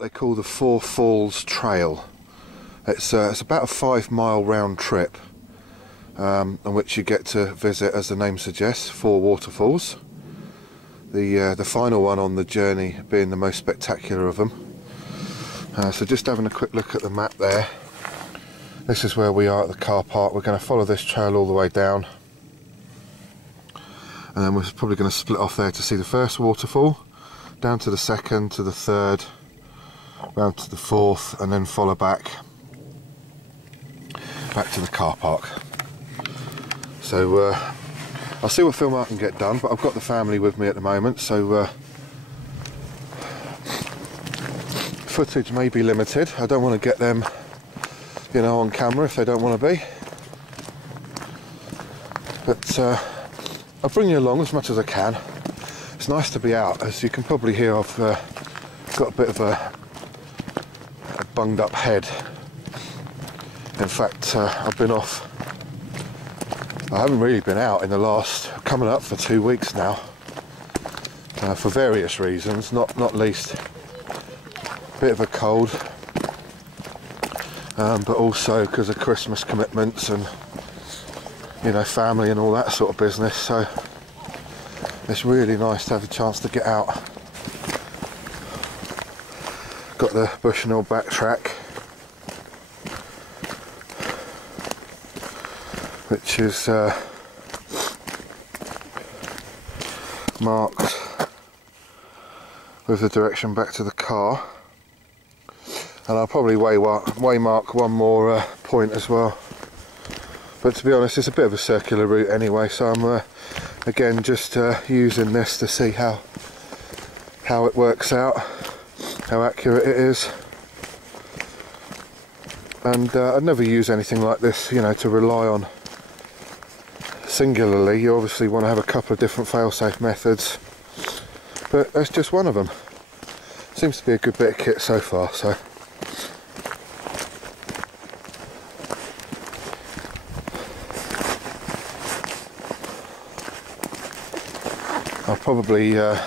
what they call the Four Falls Trail. It's about a 5-mile round trip, on which you get to visit, as the name suggests, 4 waterfalls. The final one on the journey being the most spectacular of them. So just having a quick look at the map there. This is where we are at the car park. We're going to follow this trail all the way down, and then we're probably going to split off there to see the first waterfall, down to the second, to the third, round to the fourth, and then follow back to the car park. So I'll see what film I can get done, but I've got the family with me at the moment, so footage may be limited. I don't want to get them, you know, on camera if they don't want to be. But I'll bring you along as much as I can. It's nice to be out. As you can probably hear, I've got a bit of a bunged up head. In fact, I've been off. I haven't really been out in the last, coming up for 2 weeks now, for various reasons, not least a bit of a cold, but also because of Christmas commitments and, you know, family and all that sort of business. So it's really nice to have a chance to get out. Got the Bushnell backtrack, which is marked with the direction back to the car, and I'll probably waymark one more point as well. But to be honest, it's a bit of a circular route anyway, so I'm again just using this to see how it works out, how accurate it is. And I'd never use anything like this, you know, to rely on singularly. You obviously want to have a couple of different fail-safe methods, but that's just one of them. Seems to be a good bit of kit so far, so. I'll probably, oh,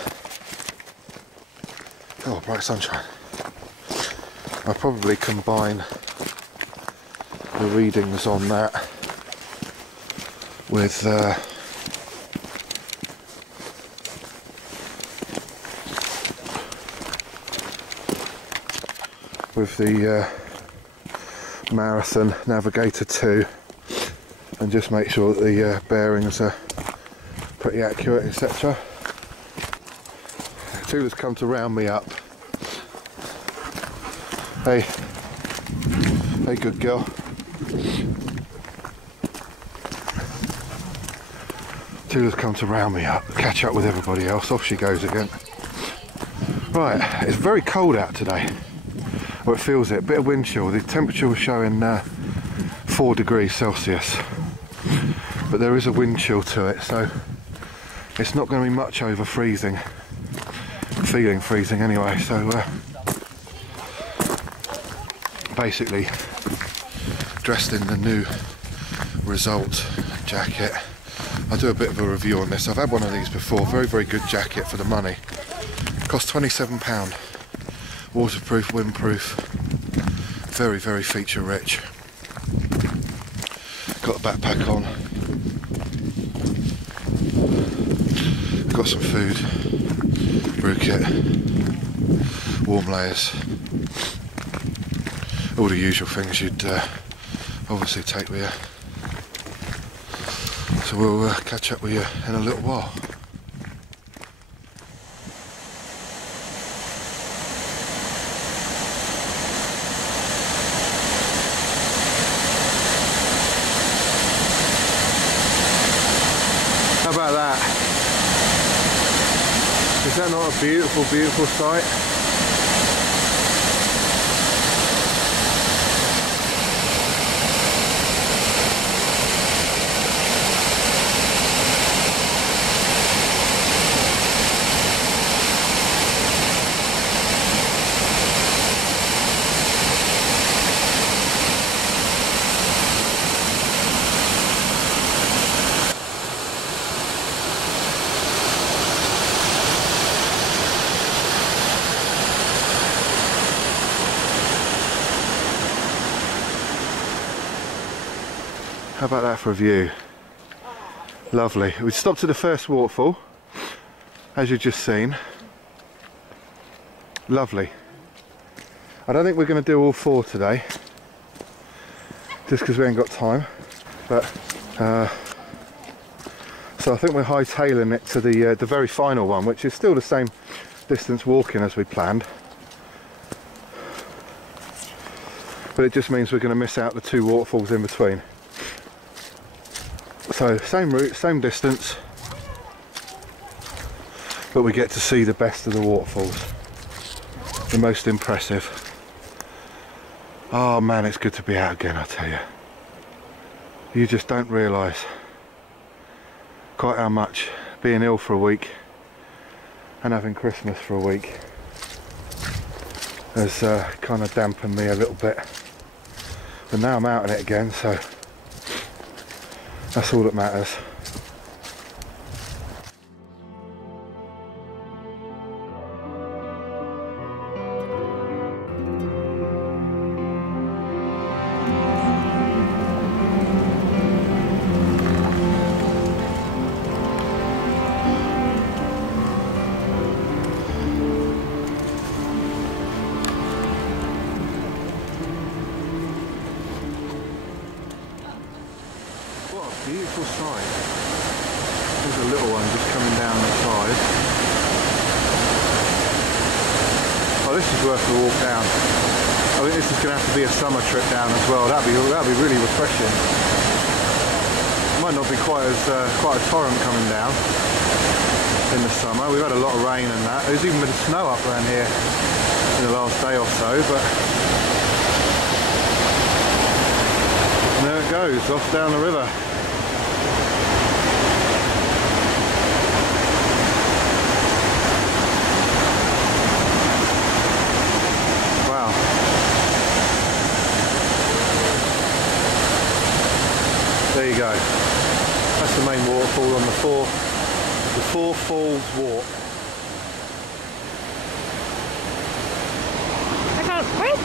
bright sunshine. I'll probably combine the readings on that with the Marathon Navigator 2, and just make sure that the bearings are pretty accurate, etc. Tula's come to round me up. Hey good girl. Tula's come to round me up, catch up with everybody else. Off she goes again. Right, it's very cold out today. Well, it feels it. A bit of wind chill. The temperature was showing 4 degrees Celsius, but there is a wind chill to it, so it's not going to be much over freezing. Feeling freezing anyway. So basically, dressed in the new Result jacket. I'll do a bit of a review on this. I've had one of these before. Very good jacket for the money. Cost £27. Waterproof, windproof, very feature rich. Got a backpack on. Got some food, brew kit, warm layers, all the usual things you'd obviously take with you. So we'll catch up with you in a little while. How about that? Is that not a beautiful sight? How about that for a view? Lovely. We stopped at the first waterfall, as you've just seen. Lovely. I don't think we're going to do all 4 today, just because we ain't got time. But so I think we're hightailing it to the very final one, which is still the same distance walking as we planned. But it just means we're going to miss out the 2 waterfalls in between. So same route, same distance, but we get to see the best of the waterfalls, the most impressive. Oh man, it's good to be out again, I tell you. You just don't realise quite how much being ill for a week and having Christmas for a week has kind of dampened me a little bit. But now I'm out in it again, so that's all that matters. Beautiful sight. There's a little one just coming down the side. Oh, this is worth the walk down. I think this is going to have to be a summer trip down as well. That'd be really refreshing. Might not be quite a torrent coming down in the summer. We've had a lot of rain and that. There's even a bit of snow up around here in the last day or so, but and there it goes, off down the river. There you go. That's the main waterfall on the Four Falls Walk. I can't swim.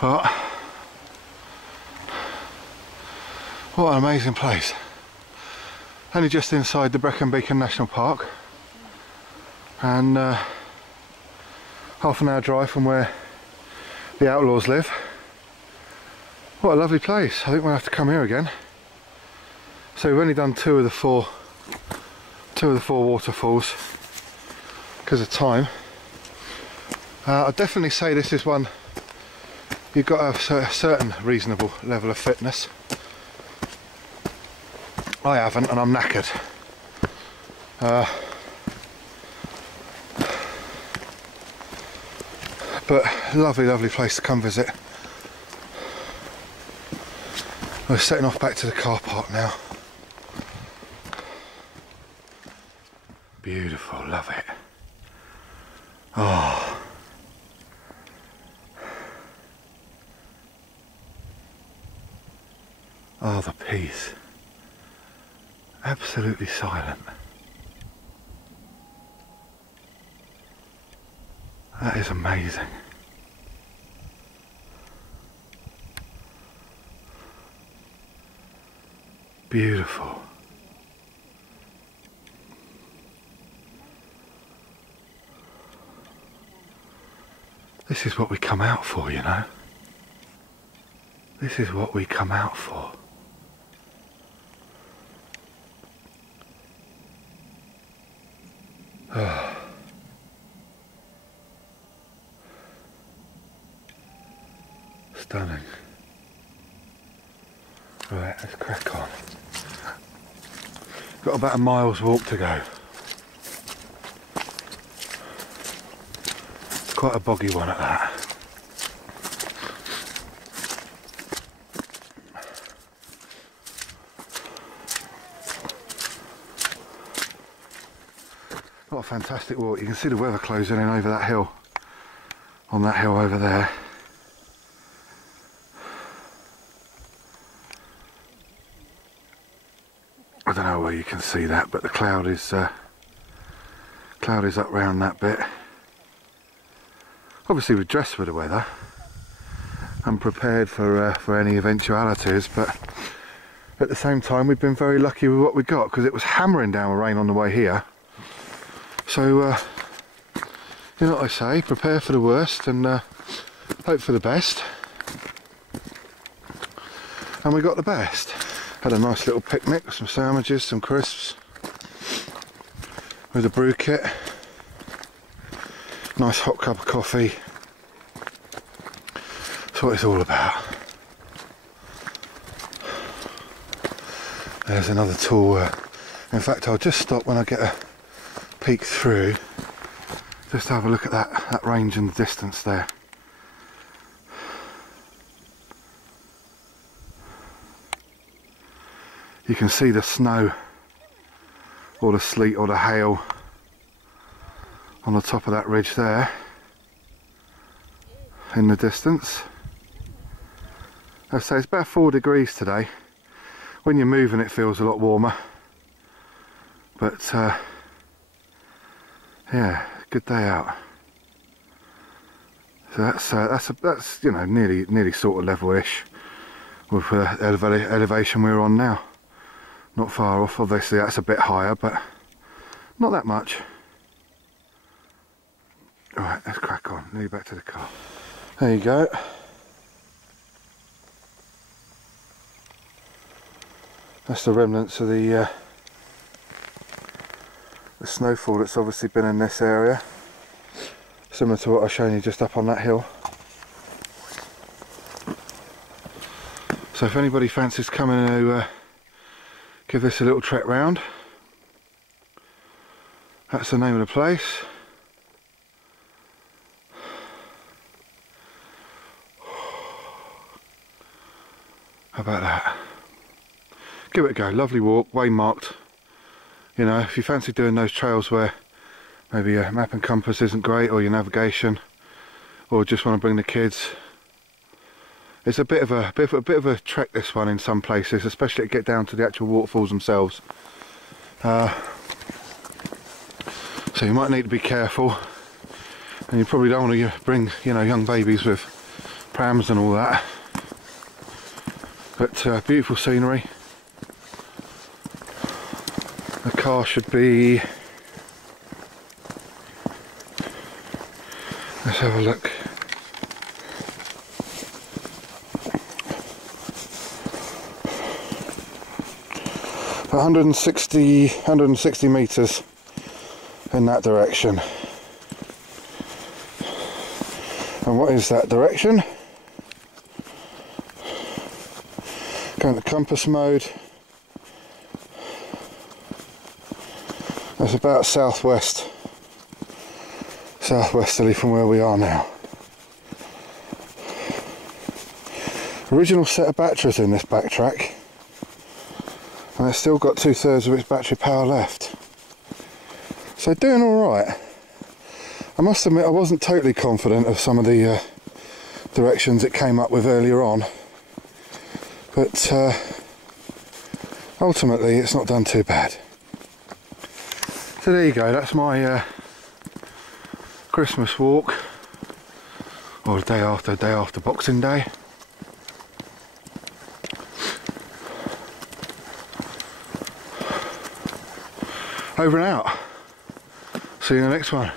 But what an amazing place. Only just inside the Brecon Beacons National Park, and half an hour drive from where the outlaws live. What a lovely place. I think we'll have to come here again. So we've only done two of the four waterfalls because of time. I'd definitely say this is one you've got to have a certain reasonable level of fitness. I haven't, and I'm knackered. But lovely, lovely place to come visit. We're setting off back to the car park now. Beautiful, love it. Oh. Oh, the peace. Absolutely silent. That is amazing. Beautiful. This is what we come out for, you know. This is what we come out for. Stunning. Right, let's crack on. Got about a mile's walk to go. It's quite a boggy one at that. What a fantastic walk. You can see the weather closing in over that hill. On that hill over there. I don't know where you can see that, but the cloud is up round that bit. Obviously we're dressed for the weather and prepared for any eventualities, but at the same time we've been very lucky with what we got, because it was hammering down with rain on the way here. So you know what I say, prepare for the worst and hope for the best. And we got the best. Had a nice little picnic with some sandwiches, some crisps, with a brew kit. Nice hot cup of coffee. That's what it's all about. There's another tall, in fact I'll just stop when I get a peek through, just to have a look at that range in the distance there. You can see the snow or the sleet or the hail on the top of that ridge there in the distance. I'd say it's about 4 degrees today. When you're moving it feels a lot warmer, but yeah, good day out. So that's you know nearly sort of level-ish with the elevation we're on now. Not far off, obviously that's a bit higher, but not that much. Alright, let's crack on, nearly back to the car. There you go. That's the remnants of the snowfall that's obviously been in this area. Similar to what I was showing you just up on that hill. So if anybody fancies coming to give this a little trek round, that's the name of the place. How about that? Give it a go. Lovely walk, way marked. You know, if you fancy doing those trails where maybe your map and compass isn't great, or your navigation, or just want to bring the kids, it's a bit of a trek, this one, in some places, especially to get down to the actual waterfalls themselves. So you might need to be careful, and you probably don't want to bring, you know, young babies with prams and all that. But beautiful scenery. The car should be, let's have a look. About 160 metres in that direction. And what is that direction? Going to compass mode. That's about southwesterly from where we are now. Original set of batteries in this backtrack, and it's still got 2/3 of its battery power left. So doing alright. I must admit I wasn't totally confident of some of the directions it came up with earlier on, but ultimately it's not done too bad. So there you go, that's my Christmas walk, or the day after Boxing Day. Over and out. See you in the next one.